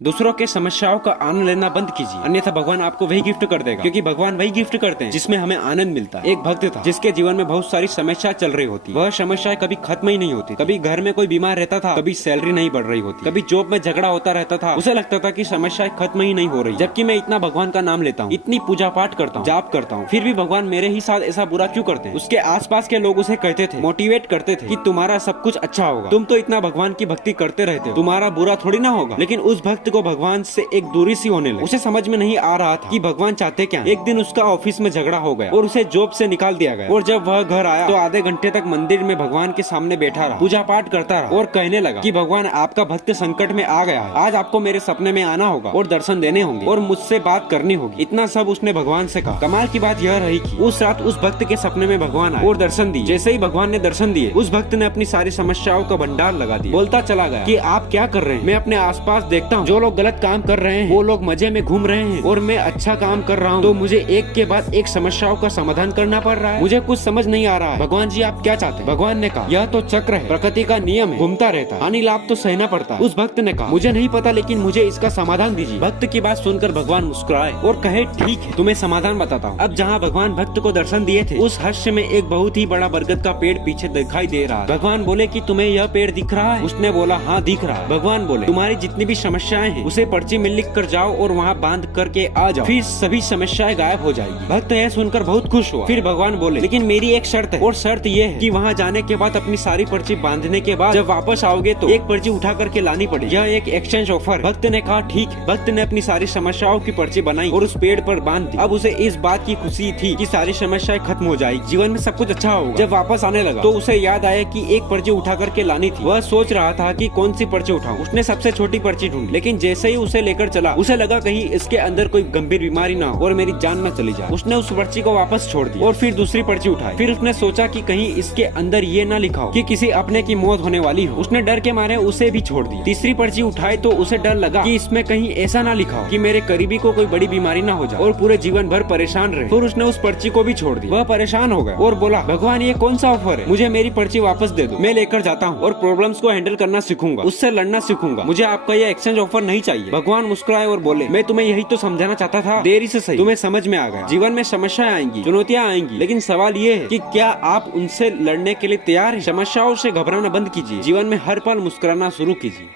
दूसरों के समस्याओं का आनंद लेना बंद कीजिए, अन्यथा भगवान आपको वही गिफ्ट कर देगा, क्योंकि भगवान वही गिफ्ट करते हैं जिसमें हमें आनंद मिलता है। एक भक्त था जिसके जीवन में बहुत सारी समस्या चल रही होती, वह समस्याएं कभी खत्म ही नहीं होती। कभी घर में कोई बीमार रहता था, कभी सैलरी नहीं बढ़ रही होती, कभी जॉब में झगड़ा होता रहता था। उसे लगता था कि समस्याएं खत्म ही नहीं हो रही। जबकि मैं इतना भगवान का नाम लेता हूँ, इतनी पूजा पाठ करता हूँ, जाप करता हूँ, फिर भी भगवान मेरे ही साथ ऐसा बुरा क्यों करते हैं। उसके आसपास के लोग उसे कहते थे, मोटिवेट करते थे कि तुम्हारा सब कुछ अच्छा होगा, तुम तो इतना भगवान की भक्ति करते रहते हो, तुम्हारा बुरा थोड़ी ना होगा। लेकिन उस भक्त को भगवान से एक दूरी सी होने लगी। उसे समझ में नहीं आ रहा था कि भगवान चाहते क्या। एक दिन उसका ऑफिस में झगड़ा हो गया और उसे जॉब से निकाल दिया गया। और जब वह घर आया तो आधे घंटे तक मंदिर में भगवान के सामने बैठा रहा, पूजा पाठ करता रहा और कहने लगा कि भगवान, आपका भक्त संकट में आ गया है, आज आपको मेरे सपने में आना होगा और दर्शन देने होंगे और मुझसे बात करनी होगी। इतना सब उसने भगवान से कहा। कमाल की बात यह रही कि उस रात उस भक्त के सपने में भगवान आए और दर्शन दिए। जैसे ही भगवान ने दर्शन दिए, उस भक्त ने अपनी सारी समस्याओं का भंडार लगा दिया। बोलता चला गया कि आप क्या कर रहे हैं, मैं अपने आसपास देखता हूँ, जो लोग गलत काम कर रहे हैं वो लोग मजे में घूम रहे हैं और मैं अच्छा काम कर रहा हूँ, तो मुझे एक के बाद एक समस्याओं का समाधान करना पड़ रहा है। मुझे कुछ समझ नहीं आ रहा है, भगवान जी आप क्या चाहते हैं। भगवान ने कहा, यह तो चक्र है, प्रकृति का नियम है, घूमता रहता है, हानि लाभ तो सहना पड़ता है। उस भक्त ने कहा, मुझे नहीं पता, लेकिन मुझे इसका समाधान दीजिए। भक्त की बात सुनकर भगवान मुस्कुराए और कहे, ठीक है, तुम्हें समाधान बताता हूँ। अब जहाँ भगवान भक्त को दर्शन दिए थे, उस हर्ष में एक बहुत ही बड़ा बरगद का पेड़ पीछे दिखाई दे रहा है। भगवान बोले कि तुम्हें यह पेड़ दिख रहा है। उसने बोला, हाँ दिख रहा है। भगवान बोले, तुम्हारी जितनी भी समस्याएं हैं उसे पर्ची में लिख कर जाओ और वहाँ बांध करके आ जाओ, फिर सभी समस्याएं गायब हो जाएगी। भक्त यह सुनकर बहुत खुश हुआ। फिर भगवान बोले, लेकिन मेरी एक शर्त है, और शर्त ये है कि वहाँ जाने के बाद अपनी सारी पर्ची बांधने के बाद जब वापस आओगे तो एक पर्ची उठा करके लानी पड़ेगी। यह एक एक्सचेंज ऑफर। भक्त ने कहा, ठीक है। भक्त ने अपनी सारी समस्याओं की पर्ची बनाई और उस पेड़ पर बांध दी। अब उसे इस बात की खुशी थी कि सारी समस्याएं खत्म हो जाएगी, जीवन में सब कुछ अच्छा होगा। जब वापस आने लगा तो उसे याद आया कि एक पर्ची उठा करके लानी थी। वह सोच रहा था कि कौन सी पर्ची उठाऊं। उसने सबसे छोटी पर्ची ढूंढी, लेकिन जैसे ही उसे लेकर चला, उसे लगा कहीं इसके अंदर कोई गंभीर बीमारी ना हो और मेरी जान न चली जाए। उसने उस पर्ची को वापस छोड़ दी और फिर दूसरी पर्ची उठाई। फिर उसने सोचा कि कहीं इसके अंदर ये ना लिखा हो कि किसी अपने की मौत होने वाली हो। उसने डर के मारे उसे भी छोड़ दी। तीसरी पर्ची उठाई तो उसे डर लगा कि इसमें कहीं ऐसा ना लिखा हो कि मेरे करीबी को कोई बड़ी बीमारी ना हो जाए और पूरे जीवन भर परेशान रहे। फिर उसने उस पर्ची को भी छोड़ दी। वह परेशान हो गया और बोला, भगवान ये कौन सा ऑफर है, मुझे मेरी पर्ची वापस दे दो, मैं लेकर जाता हूँ और प्रॉब्लम्स को हैंडल करना सीखूंगा, उससे लड़ना सीखूंगा, मुझे आपका ये एक्सचेंज ऑफर नहीं चाहिए। भगवान मुस्कुराए और बोले, मैं तुम्हें यही तो समझाना चाहता था, देरी से सही तुम्हें समझ में आ गया। जीवन में समस्याएं आएंगी, चुनौतियां आएंगी, लेकिन सवाल ये है कि क्या आप उनसे लड़ने के लिए तैयार हैं। समस्याओं से घबराना बंद कीजिए, जीवन में हर पल मुस्कुराना शुरू कीजिए।